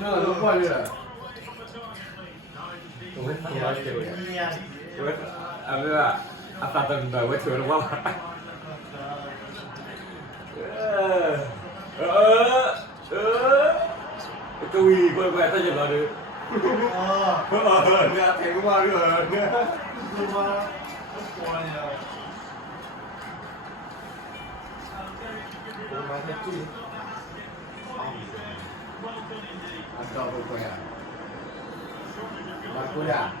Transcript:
No, non voglio. Come fa a aveva ha fatto un bel vuoi non vuoi cái gì quay ta nhìn lại được nghe thèm cũng qua rồi ăn to tôi quay à ăn cuối à